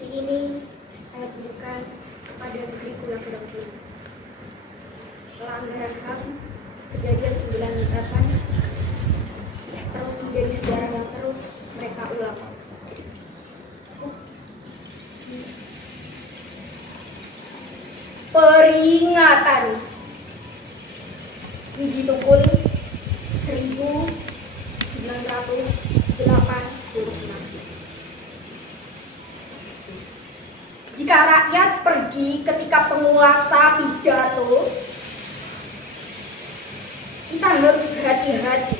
misi ini saya tunjukkan kepada negeriku yang sedang hidup. Pelanggaran HAM kejadian 98 terus menjadi sejarah yang terus mereka ulang. Peringatan Wiji Tukul 1986. Jika rakyat pergi ketika penguasa pidato, kita harus hati-hati.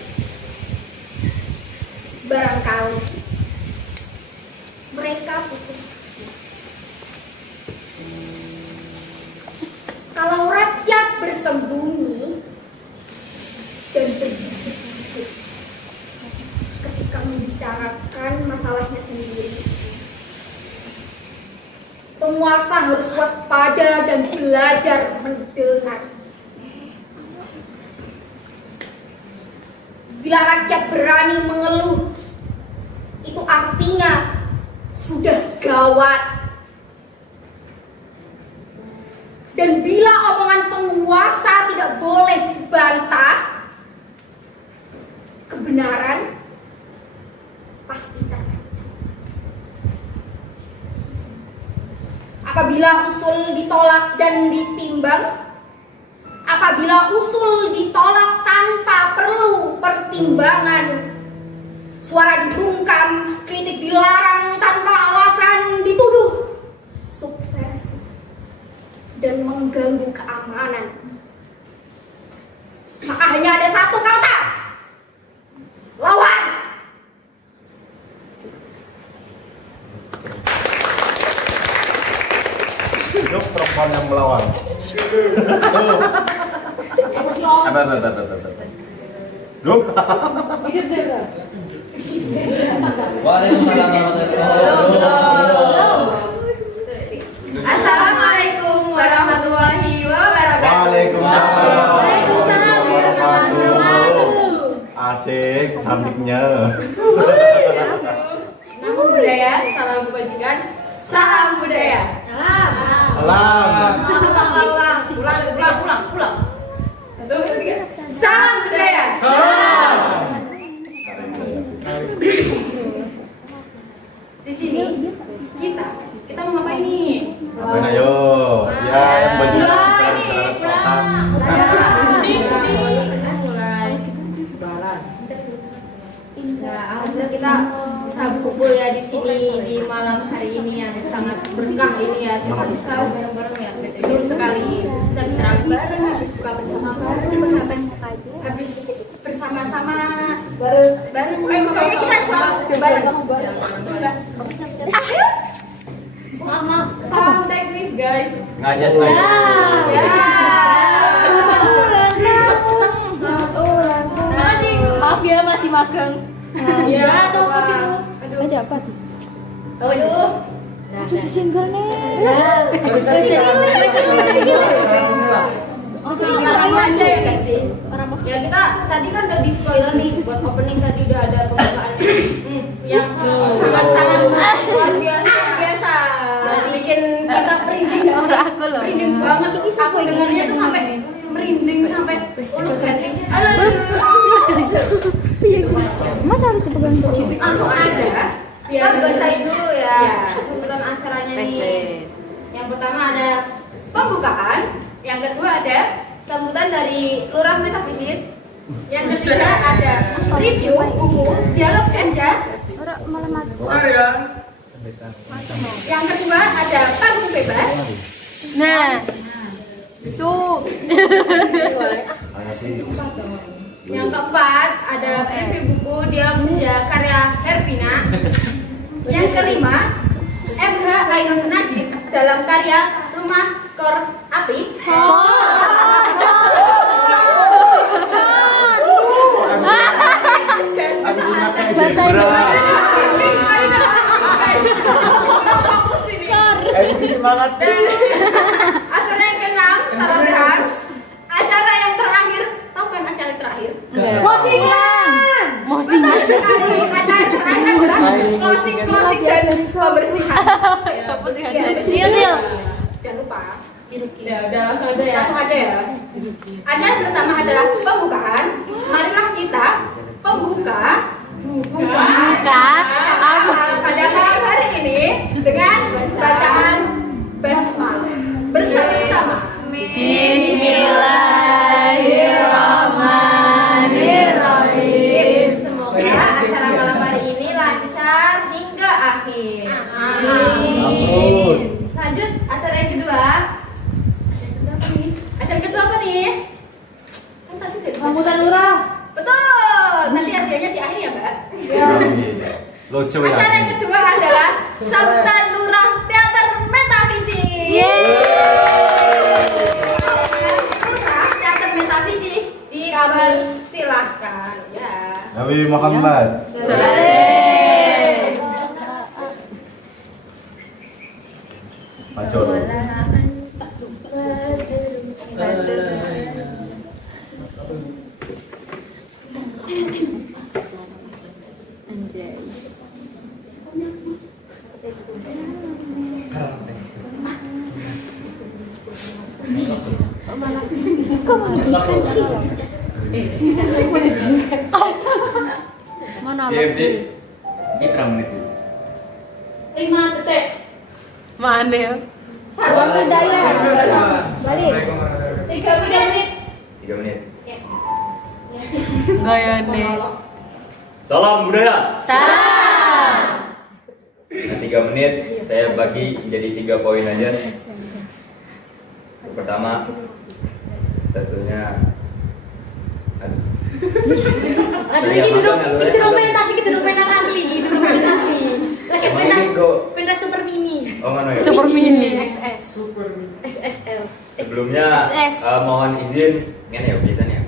Barangkali mereka putus asa. Kalau rakyat bersembunyi dan berbisik-bisik ketika membicarakan masalahnya sendiri, penguasa harus waspada dan belajar mendengar. Bila rakyat berani mengeluh, itu artinya sudah gawat. Dan bila omongan penguasa tidak boleh dibantah, kebenaran pasti terjadi. Apabila usul ditolak dan ditimbang, apabila usul ditolak tanpa perlu pertimbangan, suara dibungkam, kritik dilarang tanpa alasan, dituduh subversi dan mengganggu keamanan, maka hanya ada satu kata: lawan. Hidup perempuan yang melawan. Duh. Waalaikumsalam warahmatullahi wabarakatuh. Assalamualaikum warahmatullahi wabarakatuh. Waalaikumsalam warahmatullahi wabarakatuh. Asik cantiknya. Nama budaya, salam kebajikan, salam budaya. Alam. Pulang. Satu, dua, tiga. Salam budaya. Di sini kita mau ngapain nih? Ngapain ayo? Ya, yang baju syarat-syarat kotak. Mulai. Nah, alhamdulillah kita bisa berkumpul ya di sini di malam hari ini yang sangat berkah ini ya. Kita bisa bareng-bareng ya. Betul sekali. Kita bisa ramai bareng, habis buka bersama bareng, habis bersama-sama bareng. Pokoknya kita selalu bareng. Ayo. Maaf, salam teknis guys. Sengaja. Maaf ya, masih magang. Ya, coba. Ada apa tuh? Aduh. Jadi single nih. Langsung aja ya guys sih. Ya kita tadi kan udah di spoiler nih buat opening, tadi udah ada pembukaan yang sangat-sangat luar biasa. Bikin kita merinding nggak sih? Merinding banget. Aku dengarnya tuh sampai merinding sampai ulu hati. Mas harus dipegang dulu. Langsung aja. Biar bacain dulu ya tuntutan acaranya nih. Yang pertama ada pembukaan, yang kedua ada sambutan dari Lurah Metafisis, yang ketiga ada review buku Dialog Senja, yang kedua ada panggung bebas. Nah, Yang keempat ada review buku Dialog Senja karya Hervina. Yang kelima MH Ainun Najib dalam karya Rumah Kor Api. Semangat. Acara yang keenam, salah sehat. Acara yang terakhir, tahu kan acara yang terakhir? Mosingan. Acara terakhir adalah closing dan pembersihan. Sil. Jangan lupa. Ya udah langsung aja ya. Acara pertama adalah pembukaan. Marilah kita membuka pada malam hari ini dengan bacaan basmalah bersama-sama. Bismillahirrahmanirrahim. Semoga acara malam hari ini lancar hingga akhir. Amin. Lanjut acara yang kedua. Acara kedua apa nih? Kan tadi jadi Sambutan lurah. betul. Nanti hadiahnya di akhir ya, Mbak. Lucu Acara yang ya. kedua adalah sambutan lurah teater metafisik. Lurah teater metafisik dipersilahkan ya. Nabi Muhammad. Maju. Mana? Sip. Ini berapa menit? 5 detik. Mana ya? Balik. 3 menit. 3 menit. Gaya nih. Salam budaya. Salam. Nah, 3 menit saya bagi jadi 3 poin aja. Yang pertama tentunya Aduh, ini duduk pentas asli. Lagi pentas super mini. Oh mana ya? Super mini. XS. XSL. Sebelumnya XS. mohon izin ngene ya biasanya.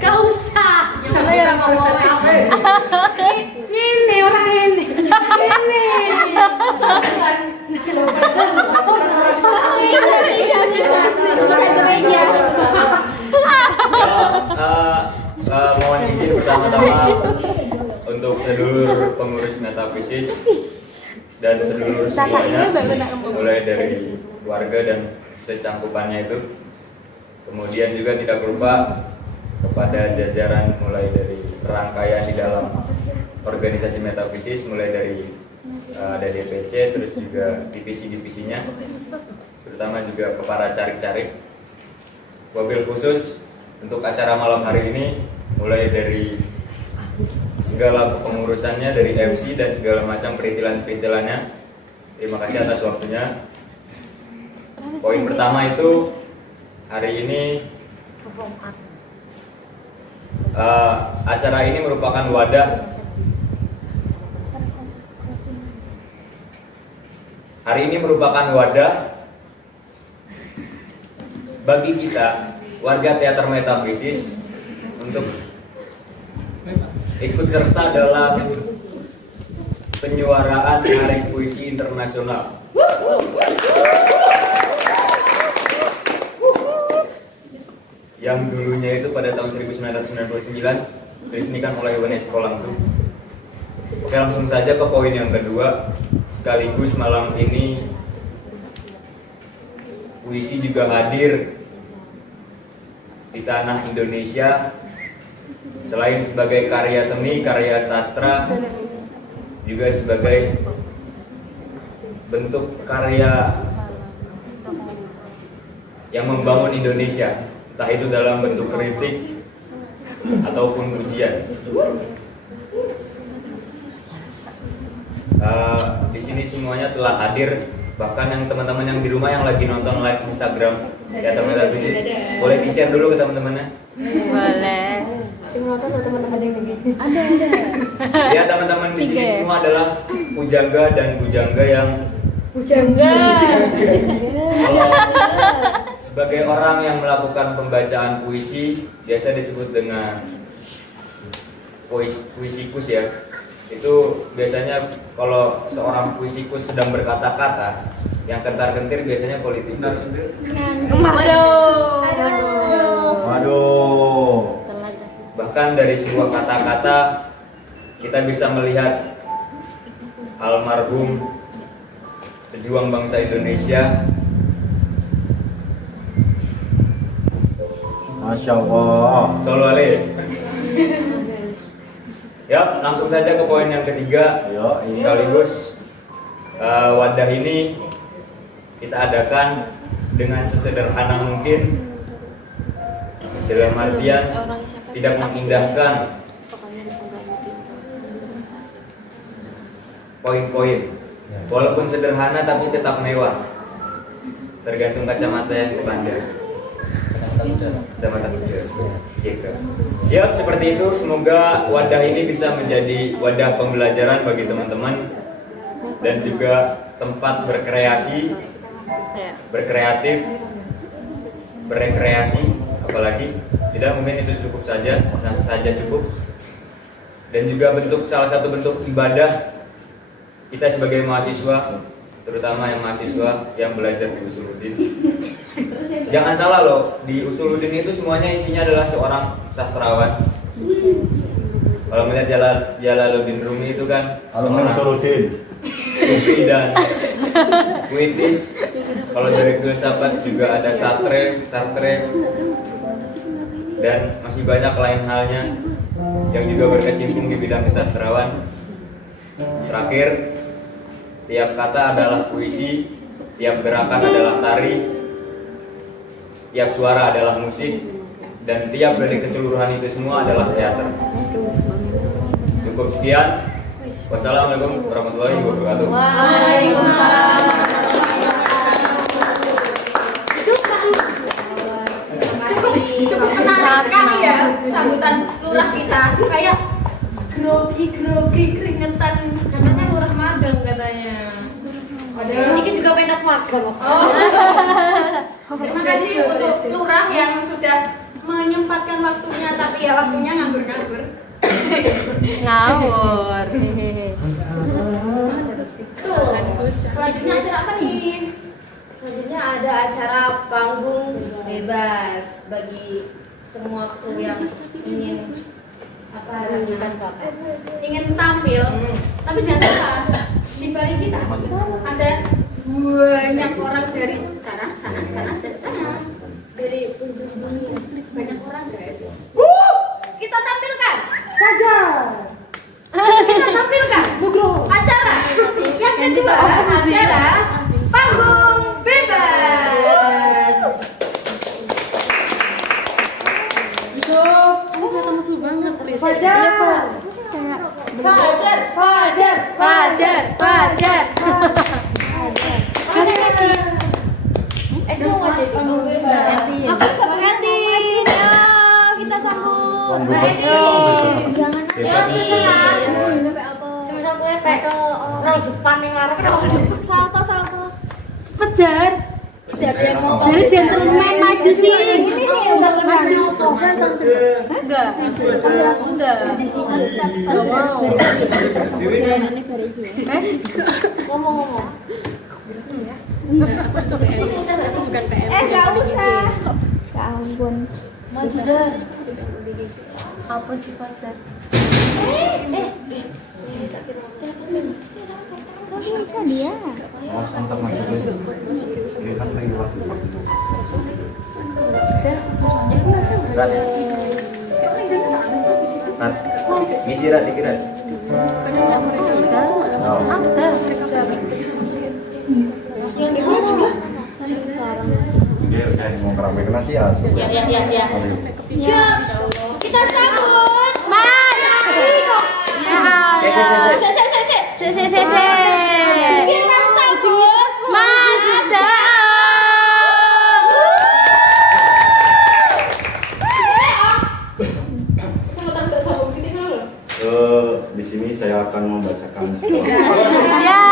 Gak usah. Sana ya orang ini orang ini. Mohon izin pertama-tama untuk seluruh pengurus metafisik dan seluruh semuanya, mulai dari warga dan secangkupannya itu. Kemudian juga tidak lupa kepada jajaran mulai dari rangkaian di dalam organisasi metafisik, mulai dari ada DPC, terus juga divisi-divisinya, terutama juga ke para carik-carik. Wabil khusus untuk acara malam hari ini, mulai dari segala pengurusannya, dari MC dan segala macam perintilan-perintilannya. Terima kasih atas waktunya. Poin pertama itu hari ini acara ini merupakan wadah. Hari ini merupakan wadah bagi kita warga teater metafisik untuk ikut serta dalam penyuaraan Hari Puisi Internasional. Yang dulunya itu pada tahun 1999 diresmikan oleh UNESCO langsung. Oke, langsung saja ke poin yang kedua. Sekaligus malam ini puisi juga hadir di tanah Indonesia. Selain sebagai karya seni, karya sastra, juga sebagai bentuk karya yang membangun Indonesia, entah itu dalam bentuk kritik ataupun pujian. Di sini semuanya telah hadir, bahkan yang teman-teman yang di rumah yang lagi nonton live Instagram Teater Metafisik, boleh di-share dulu ke teman-temannya. Boleh. Ada. Ya, teman-teman di sini semua adalah pujangga dan bujangga yang kalau sebagai orang yang melakukan pembacaan puisi biasa disebut dengan puisikus ya. Itu biasanya kalau seorang puisikus sedang berkata-kata, yang kentar-kentir biasanya politikus. Waduh. Bahkan dari sebuah kata-kata kita bisa melihat almarhum pejuang bangsa Indonesia. Masya Allah. Solo Ale. Ya, langsung saja ke poin yang ketiga. Yo, Sekaligus wadah ini kita adakan dengan sesederhana mungkin, dalam artian tidak mengindahkan poin-poin, walaupun sederhana tapi tetap mewah, tergantung kacamata yang dipandang. Kacamata kuda. Gitu. Ya, seperti itu. Semoga wadah ini bisa menjadi wadah pembelajaran bagi teman-teman dan juga tempat berkreasi, berkreatif, berekreasi, apalagi tidak, mungkin itu cukup saja cukup. Dan juga salah satu bentuk ibadah kita sebagai mahasiswa, terutama yang mahasiswa yang belajar di Usuluddin. Jangan salah loh, di Usuluddin itu semuanya isinya adalah seorang sastrawan. Kalau melihat Jalaluddin Rumi itu kan Alumni Usuluddin, sufi dan puitis. Kalau dari filsafat juga ada Sartre, dan masih banyak lain halnya yang juga berkecimpung di bidang kesastrawan. Terakhir, tiap kata adalah puisi, tiap gerakan adalah tari, tiap suara adalah musik, dan tiap dari keseluruhan itu semua adalah teater. Cukup sekian. Wassalamualaikum warahmatullahi wabarakatuh. Waalaikumsalam. Cukup menarik sekali ya sambutan lurah kita, kayak grogi keringetan katanya lurah magang katanya. Ini juga pentas magang. Oh. Terima kasih untuk lurah yang sudah menyempatkan waktunya, tapi ya waktunya nganggur-nganggur. Ngawur. Tuh, selanjutnya acara apa nih? Selanjutnya ada acara panggung bebas bagi semua kru yang ingin Ingin tampil, tapi jangan lupa di balik kita ada banyak orang dari sana, dan sana, dari penjuru dunia. banyak orang guys. Kita tampilkan acara yang kedua adalah panggung bebas. Fajar. Mau ngajak panggung bebas. Pengantin, kita sambut. Mbak Edi. Sama-sama efek roll depan yang larang. Salto. Fajar. Dari gentleman maju sih. Maju. Enggak. Enggak mau. Ngomong. Gak usah. Ya ampun. Fajar. Apa sih Fajar? Dia. Mas antar masuk. Ini kan lagi waktu. Misi rat dikira. Dia saya mau keramik nasi ya. Ya. Kita sambut Mas. Kita sambut Mas Di sini saya akan membacakan sebuah Ya.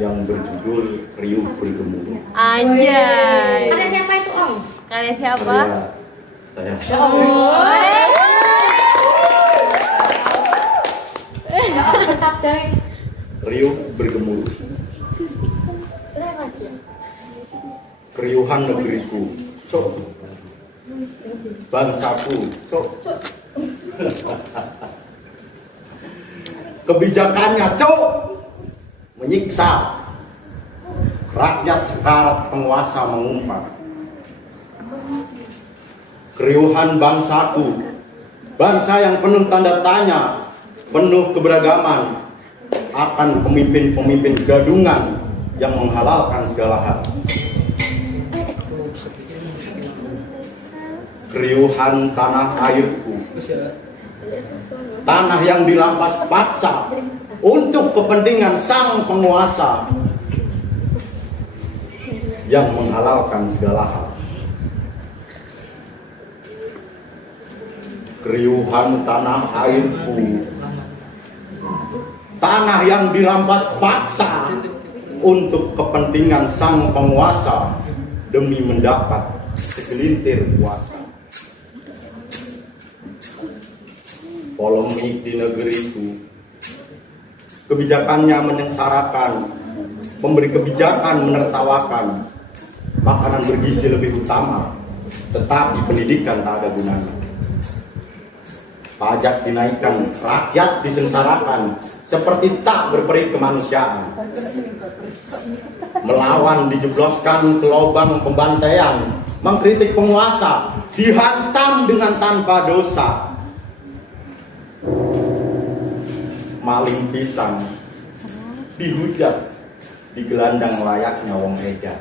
yang berjudul Riuh Bergemuruh. Anjay. Kalian siapa itu Om? Kalian siapa? Saya Riuh Bergemuruh. Keriuhan negeriku, cok. bangsaku. Cuk. Kebijakannya, Cuk, menyiksa. Rakyat sekarat, penguasa mengumpat. Keriuhan bangsaku, bangsa yang penuh tanda tanya, penuh keberagaman, akan pemimpin-pemimpin gadungan yang menghalalkan segala hal. Keriuhan tanah airku, tanah yang dirampas paksa untuk kepentingan sang penguasa yang menghalalkan segala hal. Keriuhan tanah airku, tanah yang dirampas paksa untuk kepentingan sang penguasa demi mendapat segelintir kuasa. Polemik di negeriku, kebijakannya menyengsarakan, pemberi kebijakan menertawakan, makanan bergizi lebih utama, tetapi pendidikan tak ada gunanya. Pajak dinaikkan, rakyat disengsarakan, seperti tak berperi kemanusiaan. Melawan dijebloskan ke lubang pembantaian, mengkritik penguasa, dihantam dengan tanpa dosa. Maling pisang, dihujat, digelandang layaknya wong edan.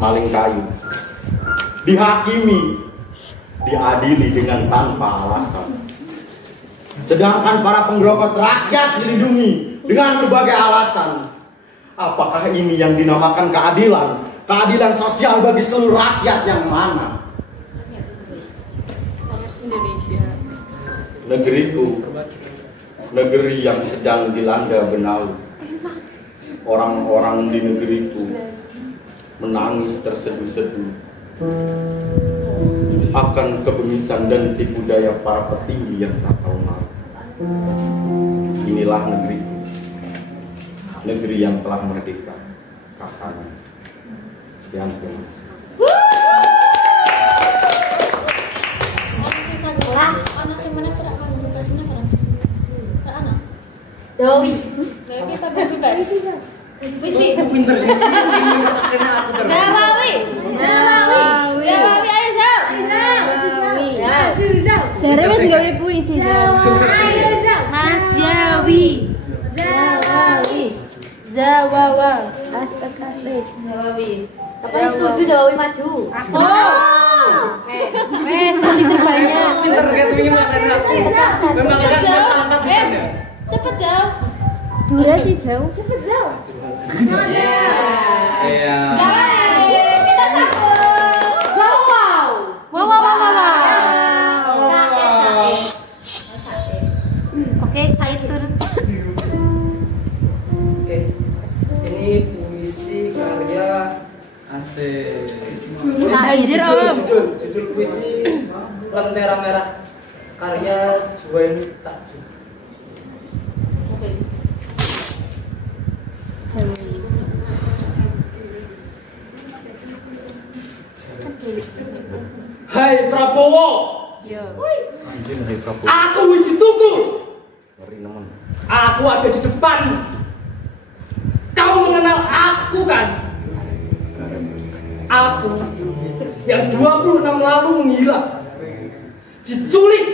Maling kayu, dihakimi, diadili dengan tanpa alasan. Sedangkan para penggerokot rakyat dilindungi dengan berbagai alasan. Apakah ini yang dinamakan keadilan? Keadilan sosial bagi seluruh rakyat yang mana? Negeriku, negeri yang sedang dilanda benalu. Orang-orang di negeriku menangis terseduh-seduh akan kebemisan dan tipu daya para petinggi yang tak tahu malu. Inilah negeriku, negeri yang telah merdeka, katanya. Sekian terima kasih. Dewi, Dewi apa bebas? Visi. Pinter sih. Zawawi, Zawawi, Zawawi, ayo Zaw, Zaw, Jare wis gawe puisi, ayo Zaw, Mas Jawi. Zawawi. Zawawa. Astagfirullah. Zawawi. Apa setuju Zawawi maju? Wes nanti terbanyak. Pinter kan ini makanya. Memang kan angkat di sana. Cepet Zaw. Durasi jauh. Cepet Zaw. Iya. Kita sambut. Wow. Wow. Oke, saya turun. Oke. Ini puisi karya asik. Anjir, Om. Judul puisi Lentera Merah karya Juwaini Takjub. Hai Prabowo, Yo. Anjing, hai Prabowo. aku Wiji Tukul. Ngeri nemen. Aku ada di depan. Kau mengenal aku kan? Aku yang 26 lalu menghilang, diculik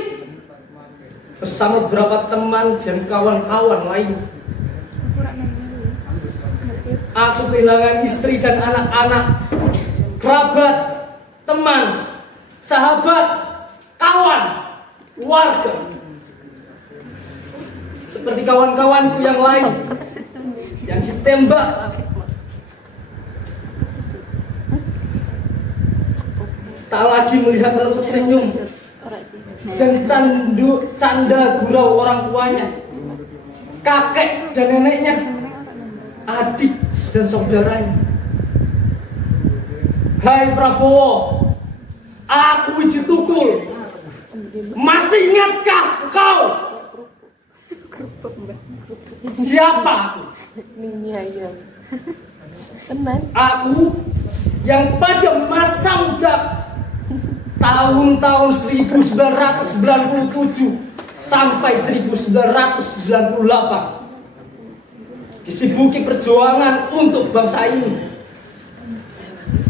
bersama beberapa teman dan kawan-kawan lain. Aku kehilangan istri dan anak-anak, kerabat, teman, sahabat, kawan, keluarga. Seperti kawan-kawanku yang lain yang ditembak, tak lagi melihat lelut senyum dan canda gurau orang tuanya, kakek dan neneknya, adik dan saudaranya. Hai Prabowo, aku Wiji Tukul. Masih ingatkah kau siapa aku? Teman. Aku yang pada masa muda tahun-tahun 1997 sampai 1998 disibuki perjuangan untuk bangsa ini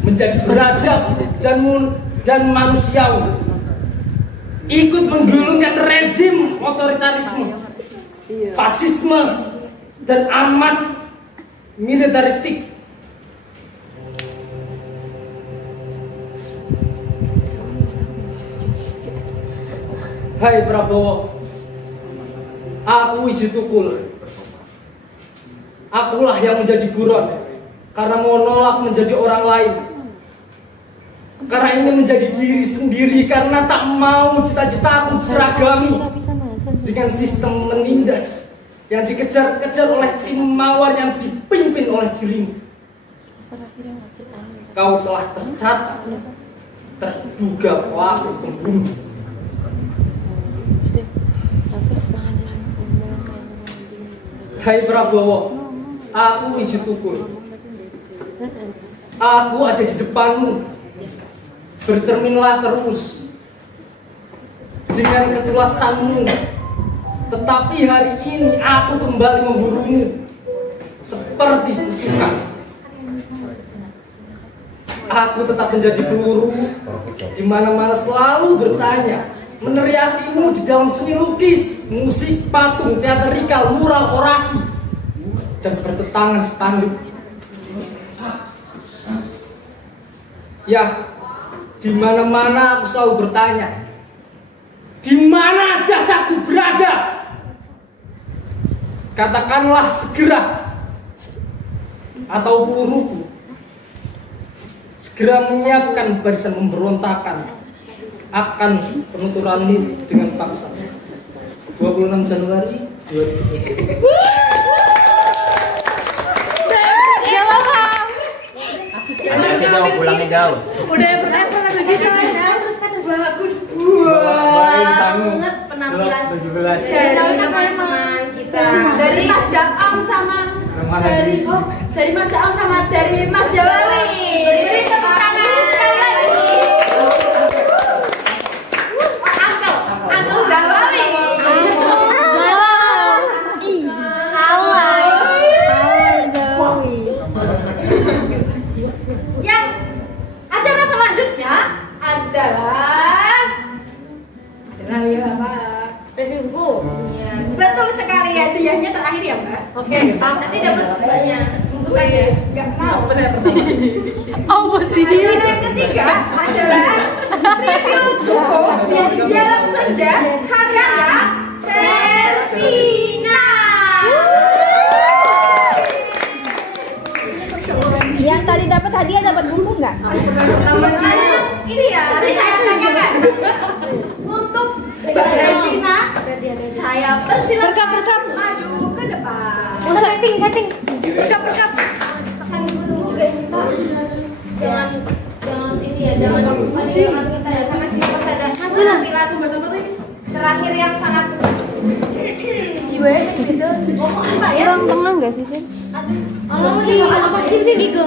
menjadi beradab dan manusiawi, ikut menggulungkan rezim otoritarisme, fasisme, dan amat militeristik. Hai Prabowo, aku Wiji Tukul. Akulah yang menjadi buron karena mau nolak menjadi orang lain. Karena ini menjadi diri sendiri, karena tak mau cita-citaku diseragami dengan sistem menindas yang dikejar-kejar oleh tim mawar yang dipimpin oleh dirimu. Kau telah tercatat terduga pelaku pembunuh. Hai Prabowo, aku Wiji Tukul. Aku ada di depanmu. Bercerminlah terus dengan ketulasanmu. Tetapi hari ini aku kembali memburumu seperti kutukan. Aku tetap menjadi peluru di mana-mana, selalu bertanya, meneriakimu di dalam seni lukis, musik, patung, teatrikal, mural, orasi, dan bertentangan spanduk. Ya, di mana-mana aku selalu bertanya, di mana jasadku berada? Katakanlah segera, atau peluruku segera menyiapkan barisan pemberontakan akan penuturanmu dengan paksa. 26 Januari 2023. Kita mau pulangnya jauh. Udah pernah begitu aja. Bagus banget penampilan dari teman-teman kita, dari Mas Daam sama dari Mas Daam sama dari Mas Jawawi. Beri tepuk tangan sekali lagi. Uncle Jawawi. Yang acara selanjutnya adalah apa? Preview. Iya. Betul sekali ya, hadiahnya terakhir ya, Mbak. Oke. Nanti dapat mbaknya. Tunggu saja. Enggak mau. Benar. Oh, mesti di. Yang ketiga adalah review buku Dialog Senja karya Hervina. Yang tadi dapat hadiah dapat buku nggak? Ini ya, tadi saya tanyakan untuk Mbak Hervina, saya persilakan maju ke depan. Setting. Perkap. Jangan ini ya, jangan kita ya, karena kita ada penampilan terakhir yang sangat jiwanya gitu. Ngomong apa ya? Orang tengah nggak sih sih? Sini gue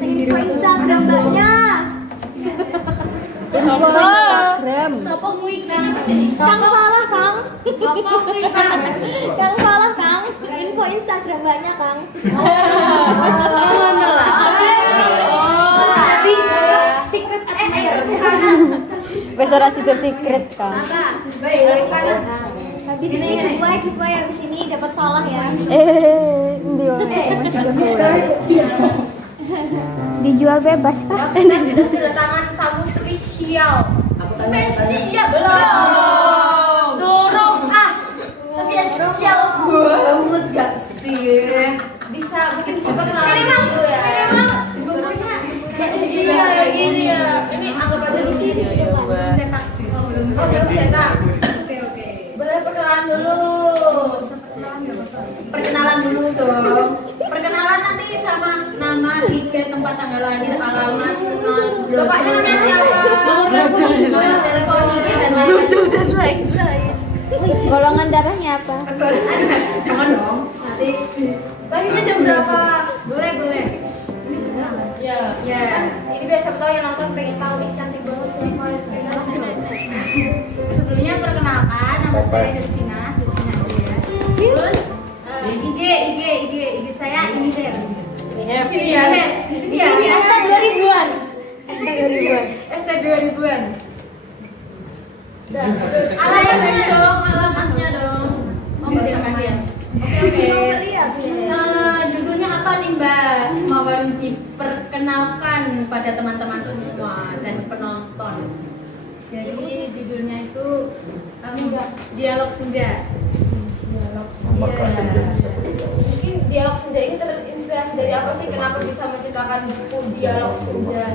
Info Instagram mbaknya. Instagram. Sopo kuwi kan? Kang salah Kang. Kang salah Kang. Info Instagram mbaknya Kang. Secret Besar secret kan. Habis ini giveaway habis ini dapat falah ya. Dijual bebas Pak. Kita sudah kedatangan tamu spesial. Belum. Dorong spesial banget gak sih? Bisa mungkin coba kenalan dulu ya. Bukunya kayak gini ya. Ini anggap aja di sini. Cetak. Cetak. Oke. Boleh perkenalan dulu. Perkenalan dulu dong. Perkenalan nanti sama nama, IG, tempat tanggal lahir, alamat, bapaknya namanya siapa? Telepon, IG dan lain-lain. Golongan darahnya apa? Jangan dong. Nanti. Lahirnya jam berapa? Boleh. Ya. Ini biasa tahu yang nonton pengen tahu nih cantik banget semua. Sebelumnya perkenalkan, nama saya Delvina ya. Terus IG saya ini deh. Sini ya, ST 2000-an. ST 2000-an. Alamatnya dong. Oh, terima kasih ya. Oke. Judulnya apa nih Mbak? Mohon diperkenalkan pada teman-teman semua dan penonton. Jadi judulnya itu Dialog Senja. Mungkin Dialog Senja ini terinspirasi dari apa sih? Kenapa bisa menciptakan buku Dialog Senja?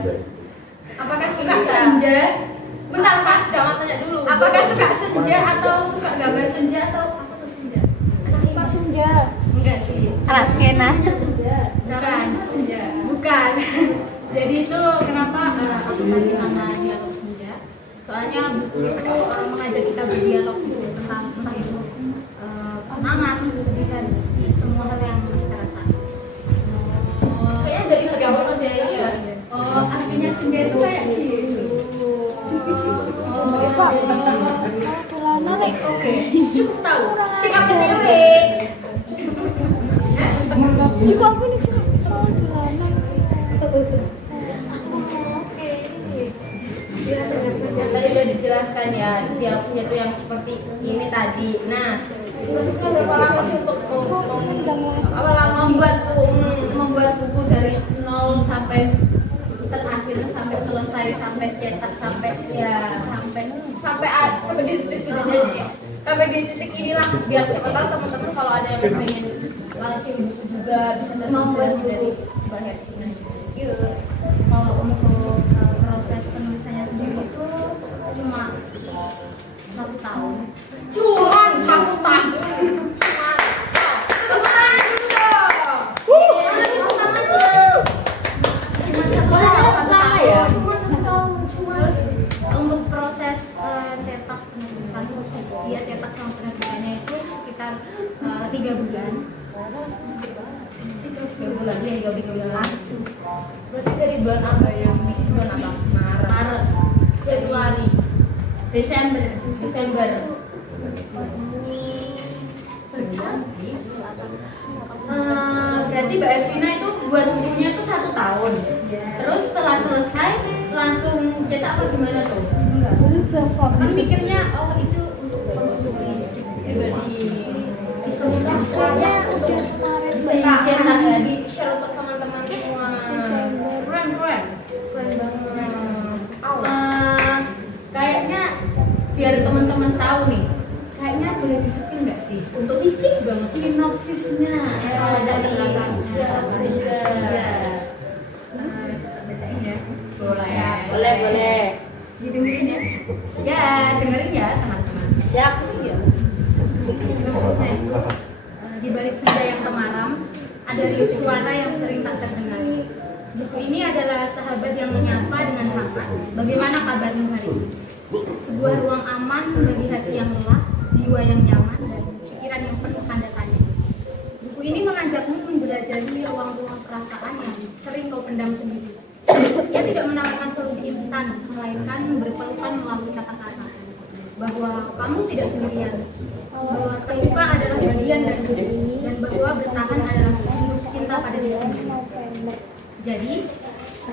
Apakah suka senja? Bentar Mas, jangan tanya dulu. Apakah suka senja atau suka gambar senja atau apa tuh senja? Suka senja. Enggak sih. Alaskena. Bukan senja. Bukan. Jadi itu kenapa aku kasih nama Dialog Senja? Soalnya buku itu mengajak kita berdialog tentang itu kenangan, kesedihan, semua hal yang kita rasakan. Kayaknya dari harga banget ya ini ya. Oh, artinya senja itu kayak gitu. Oke, cukup tahu. Cek aku dulu. Juga aku nih cuma Yang tadi udah dijelaskan ya, dialog senja itu yang seperti ini tadi. Nah, prosesnya berapa lama sih untuk membuat buku dari 0 sampai terakhir sampai selesai sampai cetak sampai di titik inilah biar siapa tahu teman-teman kalau ada yang pengen launching buku juga bisa membuat dari bahan gitu. Kalau untuk proses penulisannya sendiri itu cuma 1 tahun. Cuman 1 tahun. Untuk proses cetak penerbitan, iya cetak sama penerbitannya itu sekitar 3 bulan. 3 bulan ya, 3 bulan langsung. Berarti dari bulan apa ya? Bulan apa? Maret, Februari, Desember. Berarti Mbak Elvina itu buat bukunya itu 1 tahun. Terus setelah selesai langsung cetak apa gimana tuh? Enggak. Kan mikirnya itu untuk pribadi. Istilahnya untuk dicetak ya, di share untuk teman-teman semua. Keren banget. Kayaknya biar teman-teman tahu nih. Kayaknya boleh di-skip nggak sih? Untuk tipis banget sinopsisnya. Dari sinopsisnya. Bacain ya. Boleh. Didengerin ya. Ya, dengerin ya teman-teman. Siap. Di balik senja yang temaram, ada riuh suara yang sering tak terdengar. Buku ini adalah sahabat yang menyapa dengan hangat. Bagaimana kabarmu hari ini? Sebuah ruang aman bagi hati yang lelah, jiwa yang nyaman, dan pikiran yang penuh tanda tanya. Buku ini mengajakmu menjelajahi ruang-ruang perasaan yang sering kau pendam sendiri. Ia tidak menawarkan solusi instan, melainkan berpelukan melalui kata-kata bahwa kamu tidak sendirian, bahwa terluka adalah bagian dari hidup, dan bahwa bertahan adalah bentuk cinta pada diri sendiri. Jadi,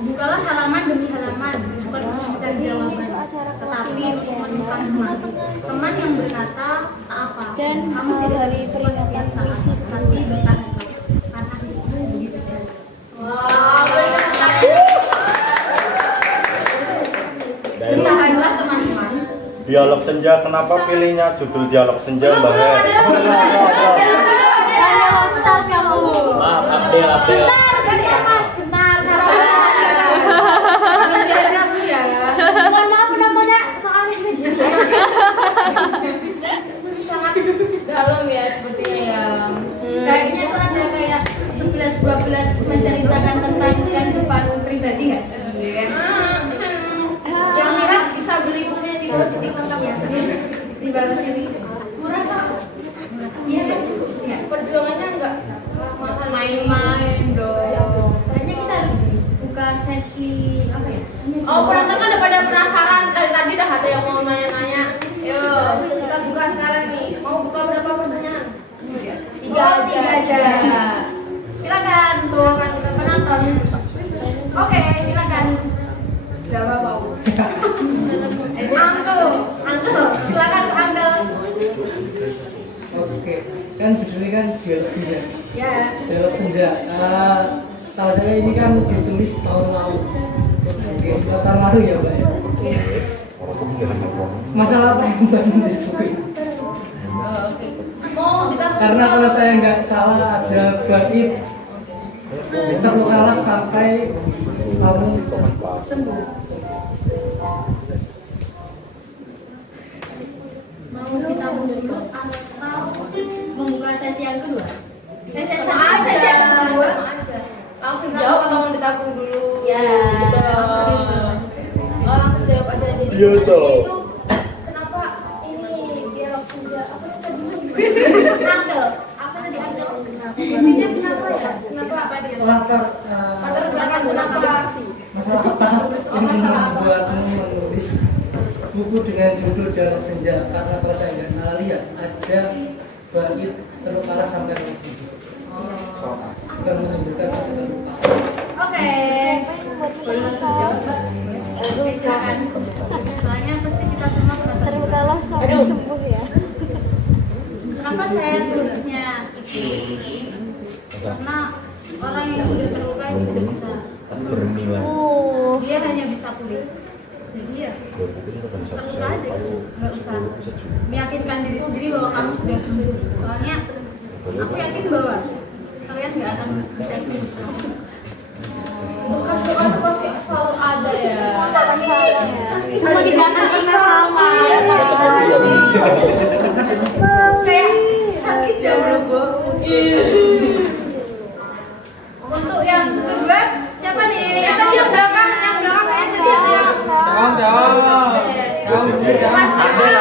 bukalah halaman demi halaman, bukan untuk mencari jawaban, tetapi untuk menemukan teman yang berkata, tak apa, kamu tidak harus setiap saat, tetapi bertahan, karena itu begitu. Wow, bertahanlah teman-teman. Dialog Senja, kenapa pilihnya judul Dialog Senja, Mbak Her? Maaf, Abdel. Mohon maaf penontonnya soalnya sangat dalam ya sepertinya ya. Kayaknya tuh ada kayak 11-12 menceritakan tentang kehidupan pribadi nggak sih? Yang lihat bisa beli bukunya di bawah sini lengkap ya. Di bawah sini murah kok. Iya kan? Ya, perjuangannya nggak main-main dong. Kayaknya kita harus buka sesi apa ya? Silakan Angga. Oke, kan judulnya kan dialog senja. Ya. Dialog senja. Setahu saya ini kan ditulis tahun lalu. Oke, tahun lalu ya Mbak ya. Masalah apa yang Mbak menulis buku ini? Karena kalau saya nggak salah ada bait terlukalah sampai kamu Sembuh. Mau kita mundur atau membuka sesi yang kedua? Sesi yang kedua langsung jawab atau mau ditabung dulu? Ya. Langsung jawab aja. Jadi itu kenapa ini dia langsung apa sih tadi? Angkel. Apa tadi angkel? Ini kenapa ya? Kenapa apa dia? Latar belakang kenapa? masalah apa yang membuatmu menulis buku dengan judul Dialog Senja? Karena kalau saya nggak salah lihat ada bait terlukalah sampai mati. Bukan menunjukkan kita terluka. Oke. Silakan. Soalnya pasti kita semua pernah Terlukalah sampai sembuh ya. Kenapa saya tulisnya itu? Karena orang yang sudah terluka itu tidak bisa sembuh. Dia hanya bisa pulih. Jadi ya terluka aja, nggak usah meyakinkan diri sendiri bahwa kamu sudah sembuh. Soalnya aku yakin bahwa kalian nggak akan bisa sembuh. Bekas-bekas pasti selalu ada ya. Semua digantungkan sama. Kayak sakit ya bro. Untuk yang kedua siapa nih? Yang tadi yang belakang kayaknya tadi ada yang Mas Adel.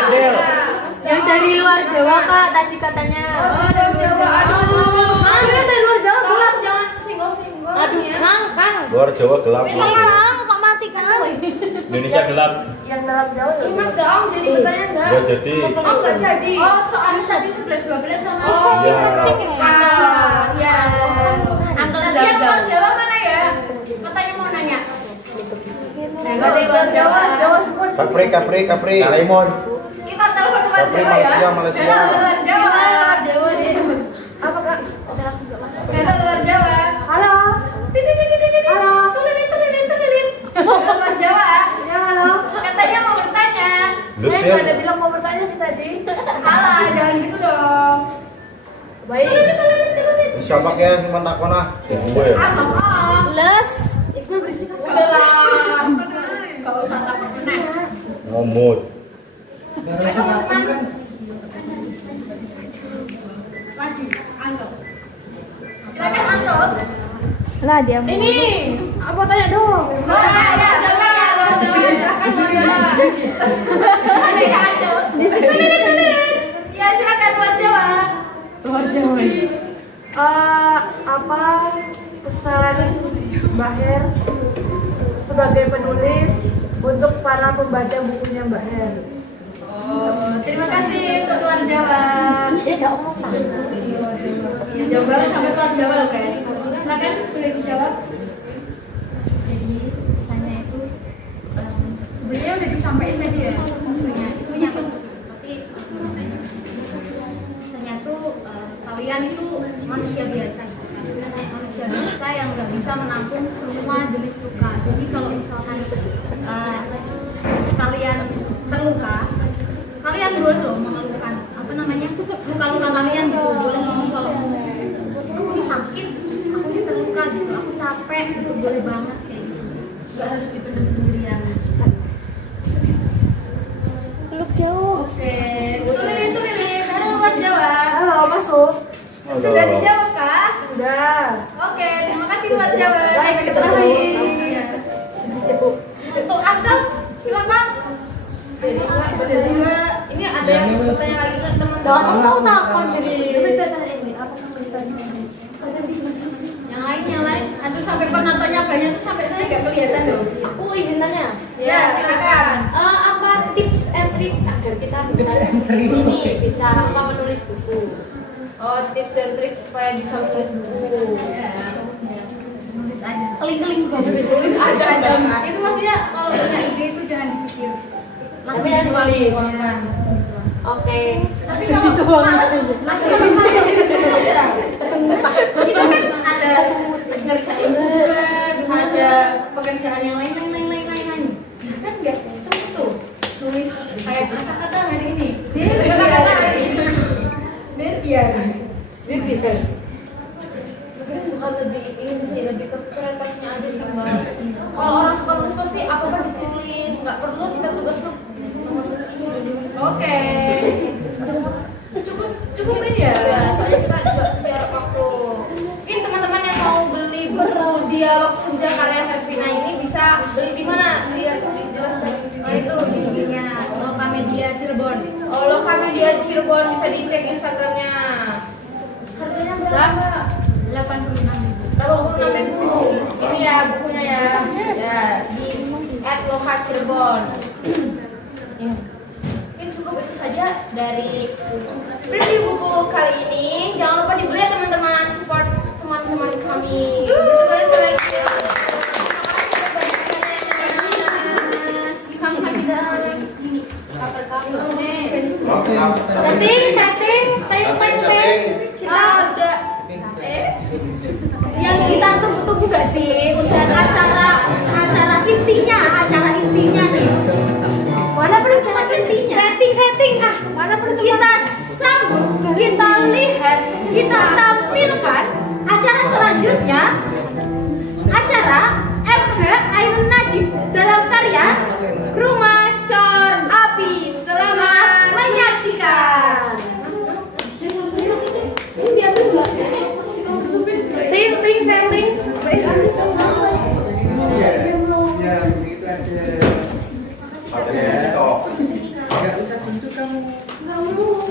Yang dari luar Jawa Kak tadi katanya. Oh, dari Jawa. Aduh. Mana dari luar Jawa? Tolong jangan singgol-singgol. Aduh, Kang. Luar Jawa gelap. Kang, kok mati Kang? Indonesia gelap. Yang dalam jauh Ini Mas Daong jadi bertanya enggak? Gak jadi. Oh, enggak jadi. Oh, soalnya tadi 11-12 sama Iya. Iya. Angkel yang luar Jawa mana ya? Katanya mau nanya. Ada yang luar Jawa, Jawa semua. Kapri. Karimun. Kita telepon luar Kapri Jawa ya. Malaysia. Luar Jawa. Jawa deh. Apa Kak? Kita luar Jawa. Halo. Halo. Tulilin. Luar Jawa. Ya halo. Katanya mau bertanya. Lu Saya sih. nggak ada bilang mau bertanya sih tadi. Alah, jangan gitu dong. Baik. Tulilin. Siapa yang mantak kona? Gue. Ah. Les. Udahlah. Gak usah takut kena. Ngomot. Nggak rasa takut kan? Lagi, Anggo. Silakan Anggo. Lah dia mau. Ini apa tanya dong? Oh, ya, Jawa. Ya, silakan buat Jawa. Apa pesan Mbak Her sebagai penulis untuk para pembaca bukunya Mbak Her? Oh, terima kasih untuk luar Jawa. Dia enggak ngomong. Ya, jauh banget sampai luar Jawa loh, guys. Silakan, boleh dijawab. Jadi, pesannya itu sebenarnya udah disampaikan tadi ya. Maksudnya itu nyata sih, tapi pesannya tuh kalian itu manusia biasa. Manusia biasa yang nggak bisa menampung semua jenis luka. Jadi kalau misalkan kalian terluka, kalian boleh loh mengeluhkan apa namanya luka-luka kalian gitu. Boleh ngomong kalau aku ini sakit, aku ini terluka gitu, aku capek gitu, boleh banget kayak gitu. Nggak harus dipendam sendirian. Peluk jauh. Oke, Tulilin, halo luar Jawa. Halo, masuk. Sudah dijawab kah? Sudah. Oke, terima kasih luar Jawa. Baik, kita kasih. Iya. Untuk Angkel, silakan. Jadi ini ada yang bertanya lagi ke teman-teman. Tahu takon jadi. Yang lain. Aduh sampai penontonnya banyak tuh sampai saya nggak kelihatan dong. Aku izin tanya. Ya, silakan. Apa tips and trick agar kita bisa menulis buku? Oh, tips dan trik supaya bisa menulis buku. Ya. Nulis aja. Keling-keling banget. Tulis aja. Itu maksudnya kalau punya ide itu jangan dipikir. Tapi yang ditulis. Oke. Segitu banget. Kita kan ada pekerjaan tugas, ada pekerjaan yang lain. Kan nggak semua tuh tulis kayak kata-kata hari ini. Dirtian. Bukan lebih ini sih, lebih ke prioritasnya aja sih mbak. Kalau orang suka nulis pasti apa ditulis, nggak perlu kita tugas tuh. Oke. Cukup ini ya. Soalnya kita juga biar waktu. Mungkin teman-teman yang mau beli buku Dialog Senja karya Hervina ini bisa beli di mana? Biar dijelaskan. Oh itu di IG-nya Lokamedia Cirebon. Oh Lokamedia Cirebon, bisa dicek Instagramnya. Harganya berapa? 86.000. Ini ya bukunya ya. Ya di @loka_cirebon. Mungkin cukup itu saja dari review buku kali ini. Jangan lupa dibeli ya teman-teman, support teman-teman kami. Yang kita tunggu-tunggu gak sih untuk acara intinya nih. Mana perencanaan intinya? Setting mana perencanaan? Kita lihat, kita tampilkan acara selanjutnya. Acara MH Ainun Najib dalam karya Rumah Cor Api. Selamat menyaksikan. Setting.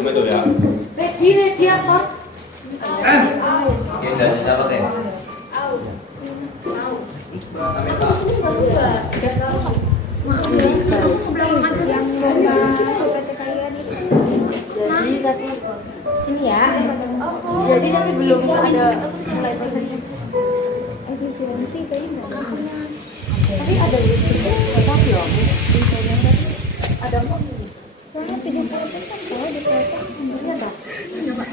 Betul ya. Dia kok. Ya dari siapa teh? Di sini enggak. Ke belakang aja ya. Sini ya. Jadi tapi belum ada mulai prosesnya. Tapi ada tapi loh. Ada kok. Soalnya video kan kalau di kereta sendiri ada. Coba.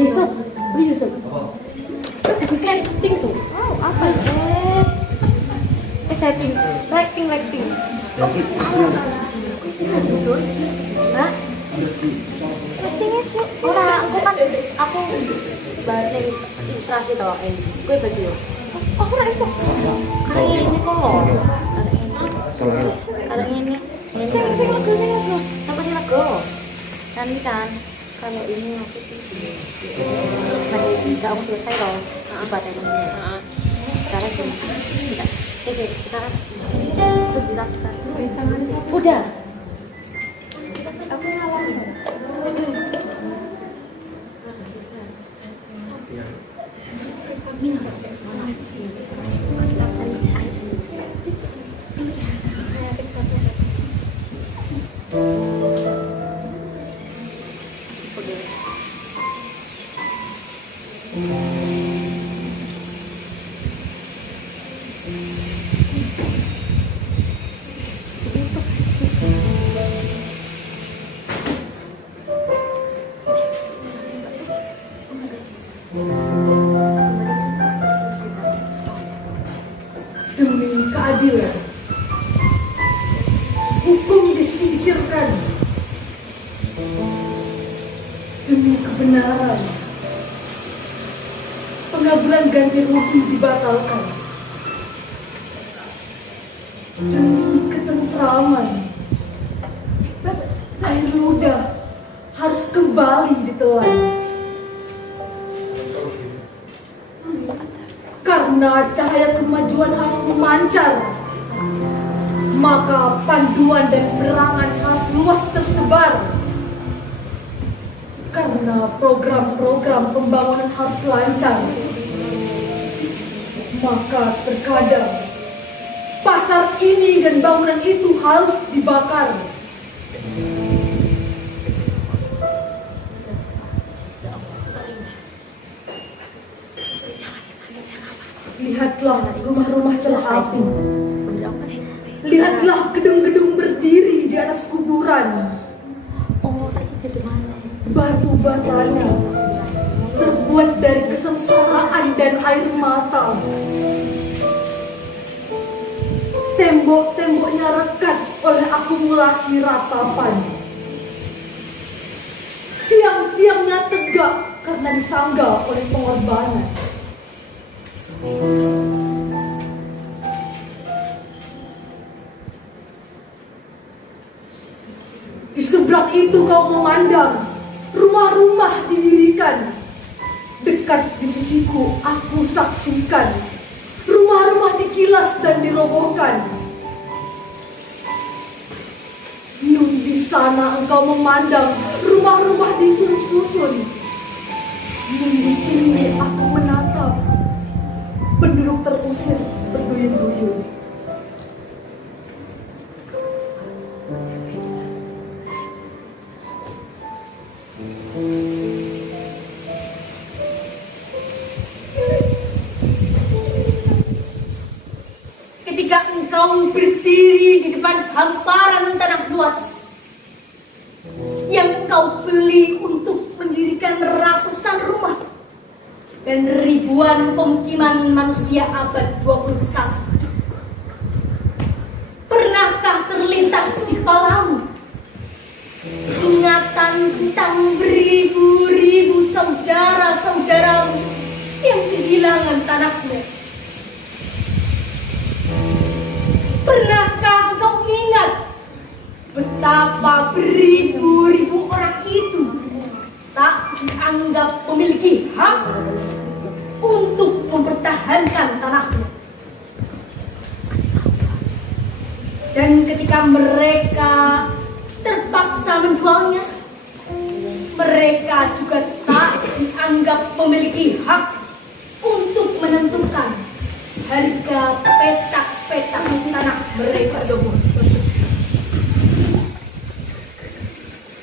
Besok, Yusuf. Setting tuh. Oh, apa? Setting. Lighting. Betul. Hah? Settingnya sih. Orang aku baca ilustrasi tau ini. Gue baju. Aku nggak iso. Kayak ini kok. Ada ini. Saya lagu. Sampai lagu. Nanti kan kalau ini aku tidak mau selesai loh ibadahnya. Sekarang kita sekarang terus dilakukan. Udah. Aku ngawal. Demi keadilan, hukum disingkirkan. Demi kebenaran, pengabulan ganti rugi dibatalkan. Demi ketentraman, air ludah harus kembali ditelan. Karena cahaya kemajuan harus memancar, maka panduan dan penerangan harus luas tersebar. Karena program-program pembangunan harus lancar, maka terkadang pasar ini dan bangunan itu harus dibakar. Lihatlah rumah-rumah celah api. Lihatlah gedung-gedung berdiri di atas kuburan. Batu batanya terbuat dari kesengsaraan dan air mata. Tembok-temboknya rekat oleh akumulasi ratapan. Tiang-tiangnya tegak karena disanggah oleh pengorbanan. Di seberang itu kau memandang rumah-rumah didirikan. Dekat di sisiku aku saksikan rumah-rumah dikilas dan dirobohkan. Nun di sana engkau memandang rumah-rumah disusun-susun. Nun di sini aku menatap penduduk terusir berduyun-duyun. Ketika engkau berdiri di depan hamparan tanah luas yang kau beli untuk mendirikan ratusan rumah dan ribuan pemukiman manusia abad 21. Pernahkah terlintas di kepalamu ingatan tentang beribu-ribu saudara-saudaramu yang kehilangan tanahnya? Pernahkah engkau ingat betapa beribu-ribu orang itu tak dianggap memiliki hak untuk mempertahankan tanahnya? Dan ketika mereka terpaksa menjualnya, mereka juga tak dianggap memiliki hak untuk menentukan harga petak-petak tanah mereka.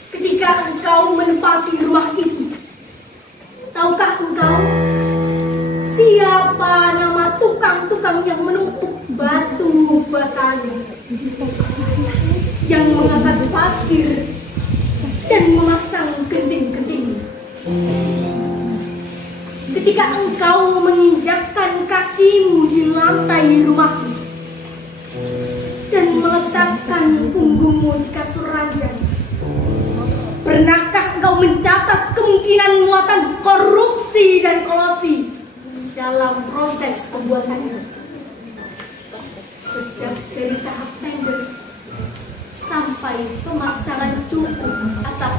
Ketika engkau menempati rumah itu, tahukah engkau siapa nama tukang-tukang yang menumpuk batu batanya, yang mengangkat pasir dan memasang genting-genting? Ketika engkau menginjakkan kakimu di lantai rumahmu dan meletakkan punggungmu di kasur ranjang, pernahkah engkau mencatat kemungkinan muatan korupsi dan kolusi dalam proses pembuatannya? Sejak dari tahap tender sampai pemasangan cukup atap.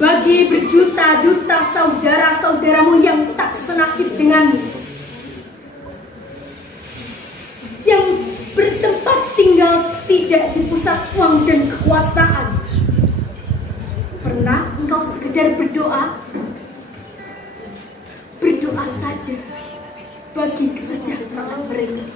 Bagi berjuta-juta saudara-saudaramu yang tak senasib denganmu, yang bertempat tinggal tidak di pusat uang dan kekuasaan, pernah engkau sekedar berdoa? Berdoa saja bagi kesejahteraan mereka.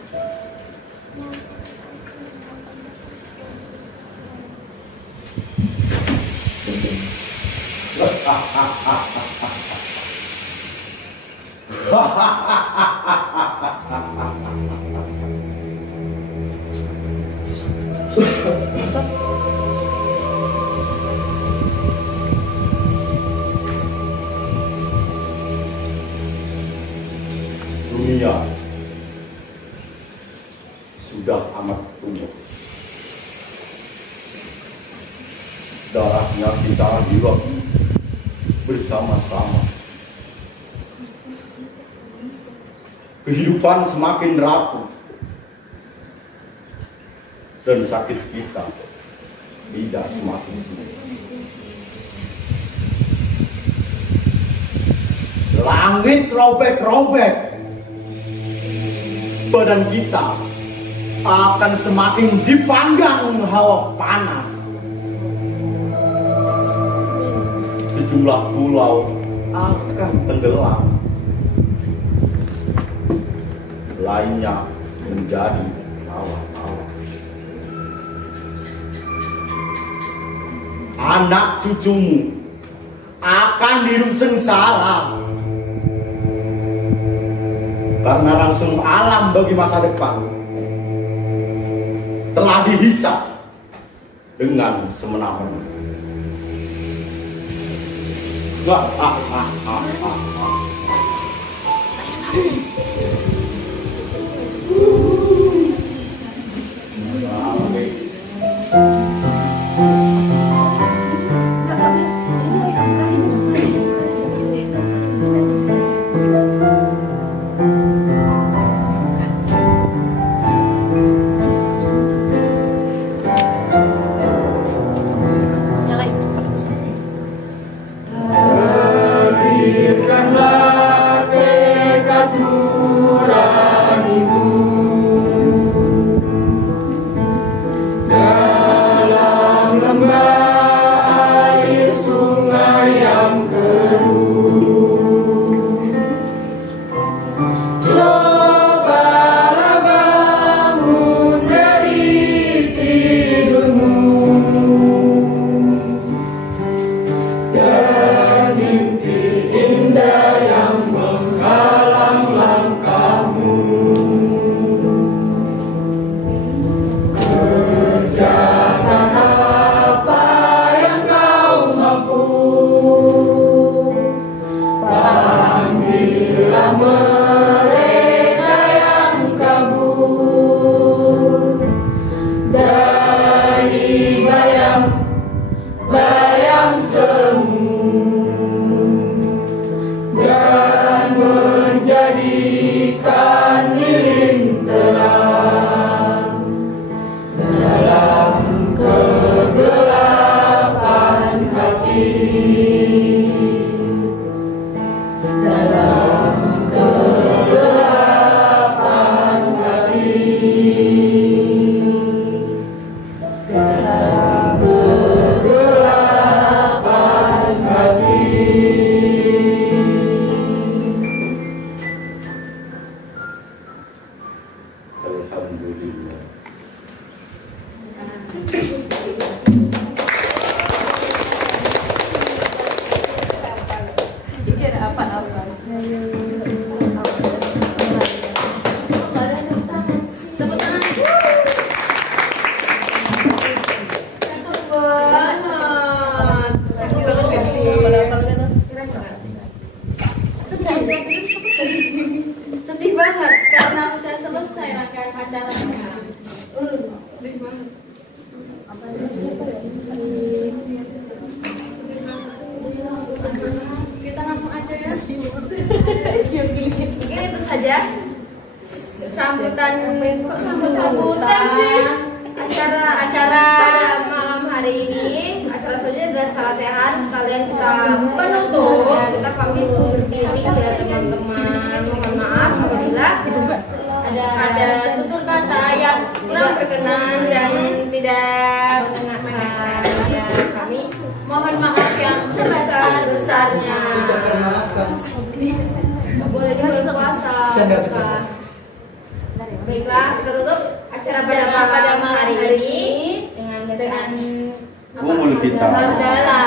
Dunia sudah amat tumbuh. Darahnya kita hirup bersama-sama. Kehidupan semakin rapuh dan sakit kita tidak semakin sembuh. Langit robek-robek, badan kita akan semakin dipanggang hawa panas. Sejumlah pulau akan tenggelam, lainnya menjadi rawa-rawa. Anak cucumu akan hidup sengsara karena langsung alam bagi masa depan telah dihisap dengan semena-mena. Sedih banget karena sudah selesai rangkaian acaranya. Sedih banget. Kita langsung aja ya. Mungkin itu saja sambutan, kok sambutan sih? Acara malam hari ini. Acara saja adalah salah sehat. Sekalian kita penutup. Kita pamit undur diri ya teman-teman. Mohon maaf apabila ada tutur kata yang kurang berkenan dan tidak mengenakan ya, kami mohon maaf yang sebesar-besarnya. Boleh di bulan puasa. Baiklah, kita tutup acara pada malam hari ini dengan Umul kita. Alhamdulillah.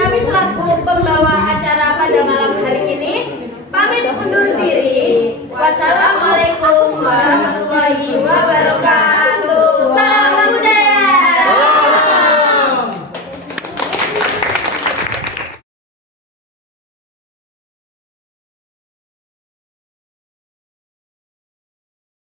Kami selaku pembawa acara pada malam hari ini pamit undur diri. Wassalamualaikum